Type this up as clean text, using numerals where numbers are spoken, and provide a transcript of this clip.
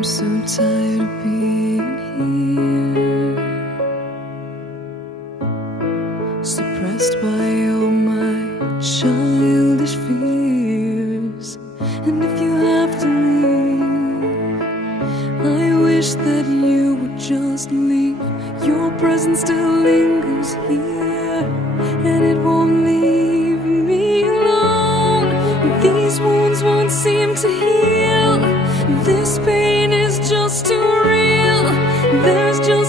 I'm so tired of being here, suppressed by all my childish fears. And if you have to leave, I wish that you would just leave. Your presence still lingers here, and it won't leave me alone. These wounds won't seem to heal. This pain is just too real. There's just